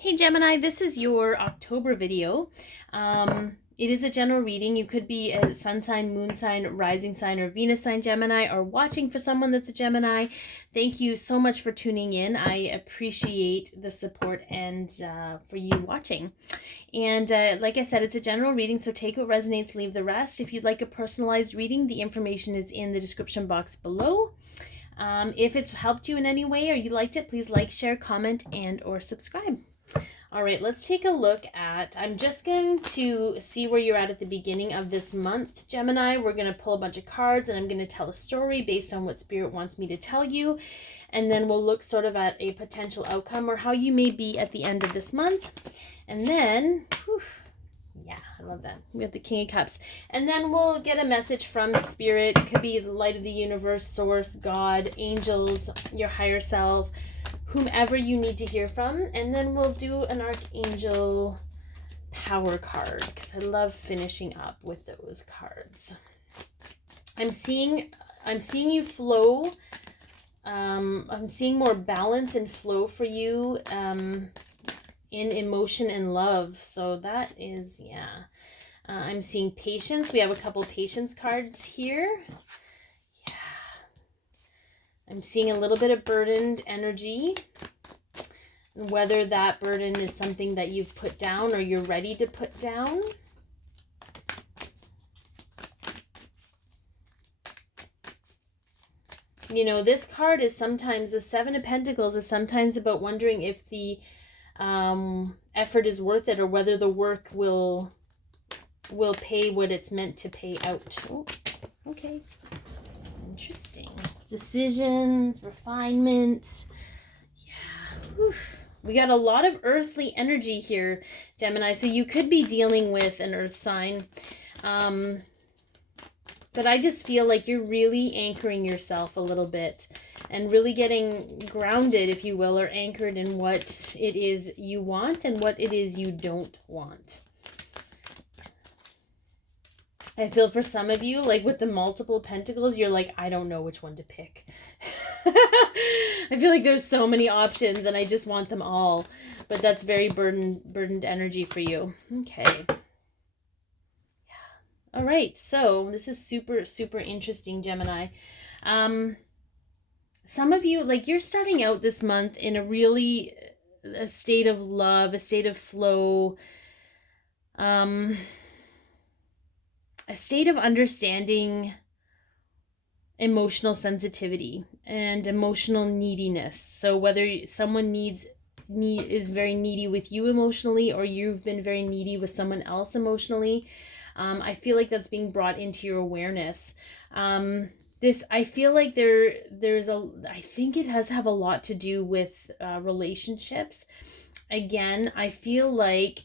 Hey Gemini, this is your October video. It is a general reading. You could be a sun sign, moon sign, rising sign, or Venus sign Gemini, or watching for someone that's a Gemini. Thank you so much for tuning in. I appreciate the support and for you watching. And like I said, it's a general reading, so take what resonates, leave the rest. If you'd like a personalized reading, the information is in the description box below. If it's helped you in any way or you liked it, please like, share, comment, and or subscribe. All right, let's take a look at, I'm just going to see where you're at the beginning of this month, Gemini. We're going to pull a bunch of cards and I'm going to tell a story based on what Spirit wants me to tell you. And then we'll look sort of at a potential outcome or how you may be at the end of this month. And then, yeah, I love that. We have the King of Cups. And then we'll get a message from Spirit. It could be the light of the universe, source, God, angels, your higher self, whomever you need to hear from. And then we'll do an Archangel power card because I love finishing up with those cards. I'm seeing you flow. I'm seeing more balance and flow for you in emotion and love. So that is, yeah. I'm seeing patience. We have a couple patience cards here. I'm seeing a little bit of burdened energy, and whether that burden is something that you've put down or you're ready to put down. You know, this card is sometimes, the Seven of Pentacles is sometimes about wondering if the effort is worth it or whether the work will pay what it's meant to pay out. Oh, okay. Interesting. Decisions, refinement. Yeah. Whew. We got a lot of earthly energy here, Gemini. So you could be dealing with an earth sign. But I just feel like you're really anchoring yourself a little bit and really getting grounded, if you will, or anchored in what it is you want and what it is you don't want. I feel for some of you, like with the multiple pentacles, you're like, I don't know which one to pick. I feel like there's so many options and I just want them all. But that's very burdened energy for you. Okay. Yeah. All right. So this is super, super interesting, Gemini. Some of you, like you're starting out this month in a state of love, a state of flow, a state of understanding emotional sensitivity and emotional neediness. So whether someone is very needy with you emotionally or you've been very needy with someone else emotionally, I feel like that's being brought into your awareness. I feel like I think it has to have a lot to do with relationships. Again, I feel like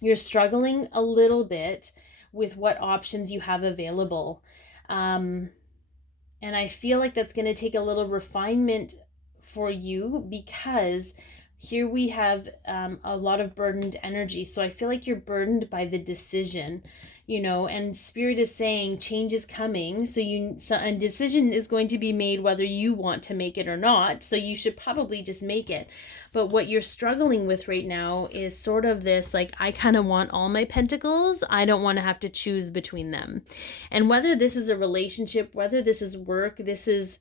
you're struggling a little bit with what options you have available. And I feel like that's going to take a little refinement for you because here we have a lot of burdened energy. So I feel like you're burdened by the decision, you know, and Spirit is saying change is coming. So a decision is going to be made whether you want to make it or not. So you should probably just make it. But what you're struggling with right now is sort of this, like, I kind of want all my pentacles. I don't want to have to choose between them. And whether this is a relationship, whether this is work, this is,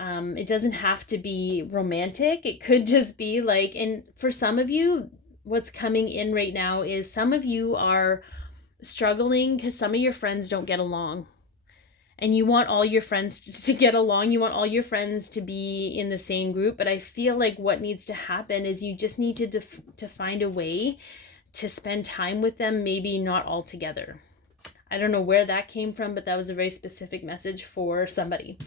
it doesn't have to be romantic. It could just be like, and for some of you, what's coming in right now is some of you are struggling because some of your friends don't get along. And you want all your friends just to get along. You want all your friends to be in the same group. But I feel like what needs to happen is you just need to find a way to spend time with them, maybe not all together. I don't know where that came from, but that was a very specific message for somebody.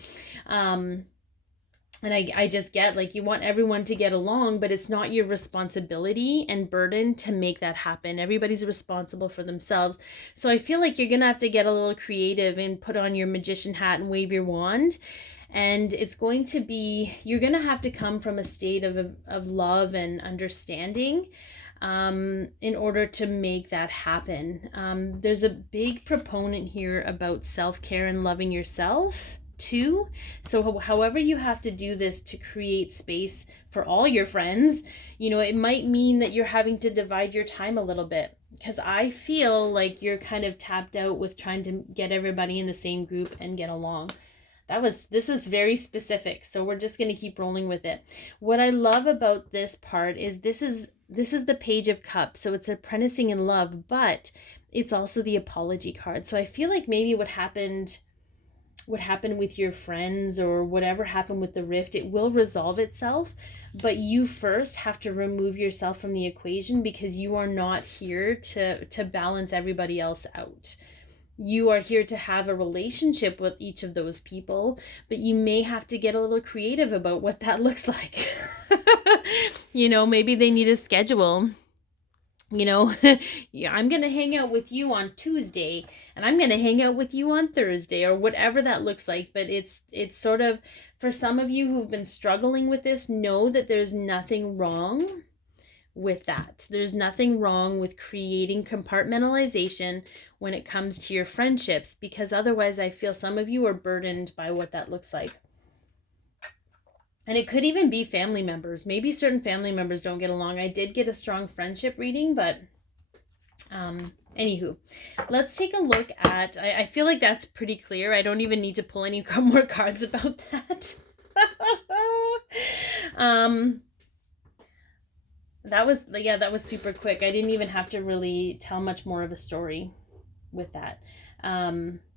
And I just get, like, you want everyone to get along, but it's not your responsibility and burden to make that happen. Everybody's responsible for themselves. So I feel like you're going to have to get a little creative and put on your magician hat and wave your wand. And it's going to be, you're going to have to come from a state of love and understanding in order to make that happen. There's a big proponent here about self-care and loving yourself. too. So however you have to do this to create space for all your friends, you know, it might mean that you're having to divide your time a little bit, because I feel like you're kind of tapped out with trying to get everybody in the same group and get along. This is very specific, so we're just going to keep rolling with it. What I love about this part is this is the Page of Cups, so it's apprenticing in love, but it's also the apology card. So I feel like maybe what happened with your friends, or whatever happened with the rift, it will resolve itself, but you first have to remove yourself from the equation, because you are not here to balance everybody else out. You are here to have a relationship with each of those people, but you may have to get a little creative about what that looks like. You know, maybe they need a schedule. You know, yeah, I'm going to hang out with you on Tuesday and I'm going to hang out with you on Thursday, or whatever that looks like. But it's sort of, for some of you who've been struggling with this, know that there's nothing wrong with that. There's nothing wrong with creating compartmentalization when it comes to your friendships, because otherwise I feel some of you are burdened by what that looks like. And it could even be family members. Maybe certain family members don't get along. I did get a strong friendship reading, but anywho, let's take a look at, I feel like that's pretty clear. I don't even need to pull any more cards about that. That was super quick. I didn't even have to really tell much more of a story with that.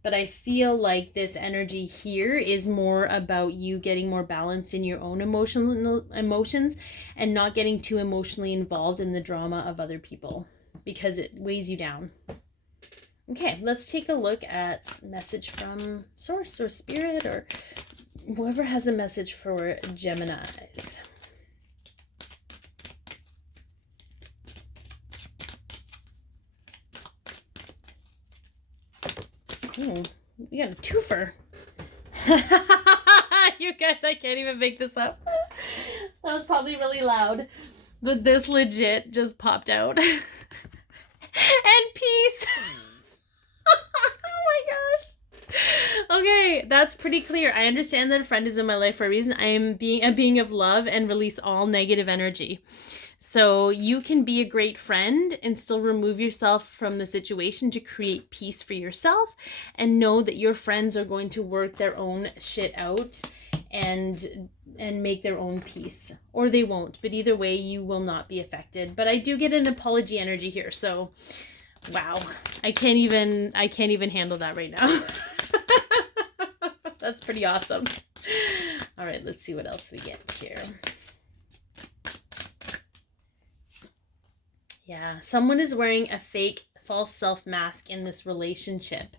But I feel like this energy here is more about you getting more balanced in your own emotions and not getting too emotionally involved in the drama of other people, because it weighs you down. Okay, let's take a look at message from Source or Spirit, or whoever has a message for Geminis. Ooh, we got a twofer. You guys, I can't even make this up. That was probably really loud, but this legit just popped out. And peace. Oh my gosh. Okay, that's pretty clear. I understand that a friend is in my life for a reason. I am a being of love and release all negative energy. So you can be a great friend and still remove yourself from the situation to create peace for yourself, and know that your friends are going to work their own shit out and make their own peace, or they won't, but either way you will not be affected. But I do get an apology energy here, so wow, I can't even handle that right now. That's pretty awesome. All right, let's see what else we get here. Yeah, someone is wearing a fake false self mask in this relationship.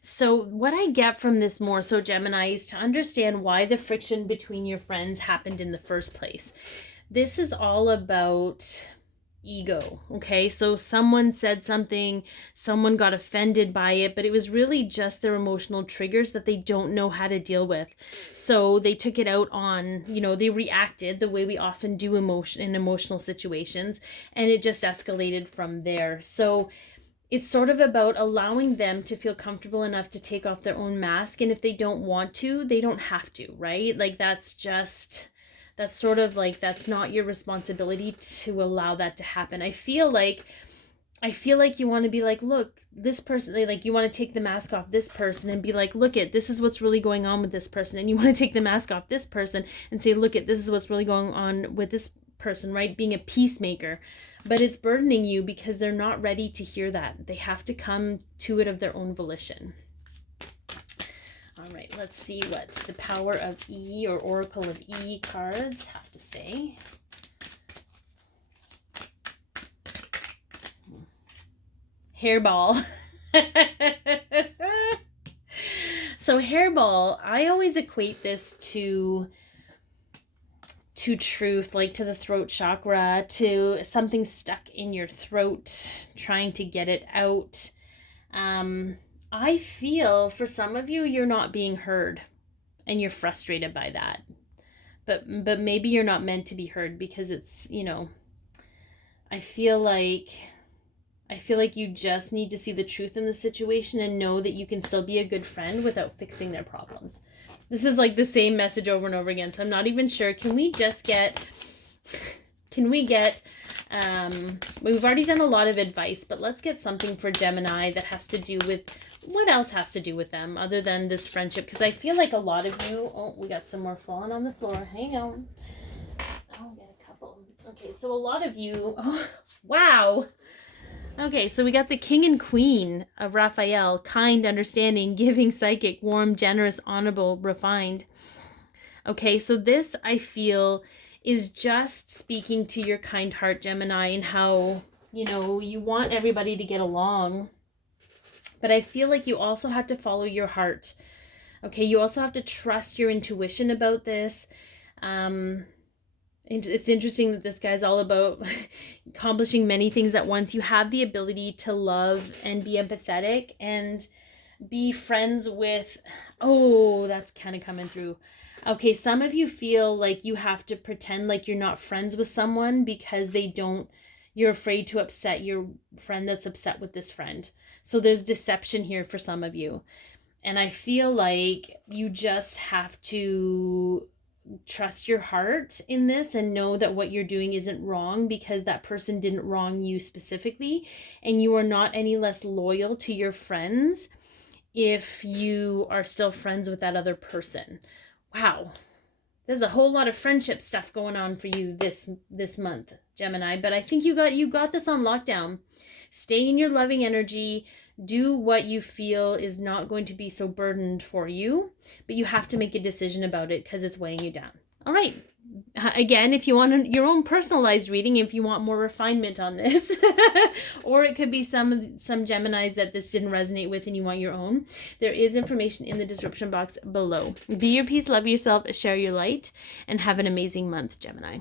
So what I get from this more so, Gemini, is to understand why the friction between your friends happened in the first place. This is all about ego, okay? So someone said something, someone got offended by it, but it was really just their emotional triggers that they don't know how to deal with. So they took it out on, you know, they reacted the way we often do in emotional situations, and it just escalated from there. So it's sort of about allowing them to feel comfortable enough to take off their own mask, and if they don't want to, they don't have to, right? Like that's sort of like, that's not your responsibility to allow that to happen. I feel like you want to be like, look, this person, like you want to take the mask off this person and be like, look at, this is what's really going on with this person. And you want to take the mask off this person and say, look at, this is what's really going on with this person, right? Being a peacemaker. But it's burdening you because they're not ready to hear that. They have to come to it of their own volition. All right, let's see what the Power of E or Oracle of E cards have to say. Hairball. So hairball, I always equate this to truth, like to the throat chakra, to something stuck in your throat, trying to get it out. I feel for some of you, you're not being heard and you're frustrated by that. But maybe you're not meant to be heard, because it's, you know, I feel like you just need to see the truth in the situation and know that you can still be a good friend without fixing their problems. This is like the same message over and over again, so I'm not even sure. Can we get, we've already done a lot of advice, but let's get something for Gemini that has to do with, what else has to do with them other than this friendship? Because I feel like a lot of you, oh, we got some more falling on the floor. Hang on. I'll get a couple. Okay, so a lot of you, oh, wow. Okay, so we got the King and Queen of Raphael, kind, understanding, giving, psychic, warm, generous, honorable, refined. Okay, so this I feel is just speaking to your kind heart, Gemini, and how, you know, you want everybody to get along. But I feel like you also have to follow your heart. Okay, you also have to trust your intuition about this. It's interesting that this guy's all about accomplishing many things at once. You have the ability to love and be empathetic and be friends with, oh, that's kind of coming through. Okay, some of you feel like you have to pretend like you're not friends with someone because you're afraid to upset your friend that's upset with this friend. So there's deception here for some of you. And I feel like you just have to trust your heart in this and know that what you're doing isn't wrong because that person didn't wrong you specifically, and you are not any less loyal to your friends if you are still friends with that other person. Wow. There's a whole lot of friendship stuff going on for you this month, Gemini, but I think you got this on lockdown. Stay in your loving energy. Do what you feel is not going to be so burdened for you, but you have to make a decision about it because it's weighing you down. All right. Again, if you want your own personalized reading, if you want more refinement on this, or it could be some Geminis that this didn't resonate with and you want your own, there is information in the description box below. Be your peace, love yourself, share your light, and have an amazing month, Gemini.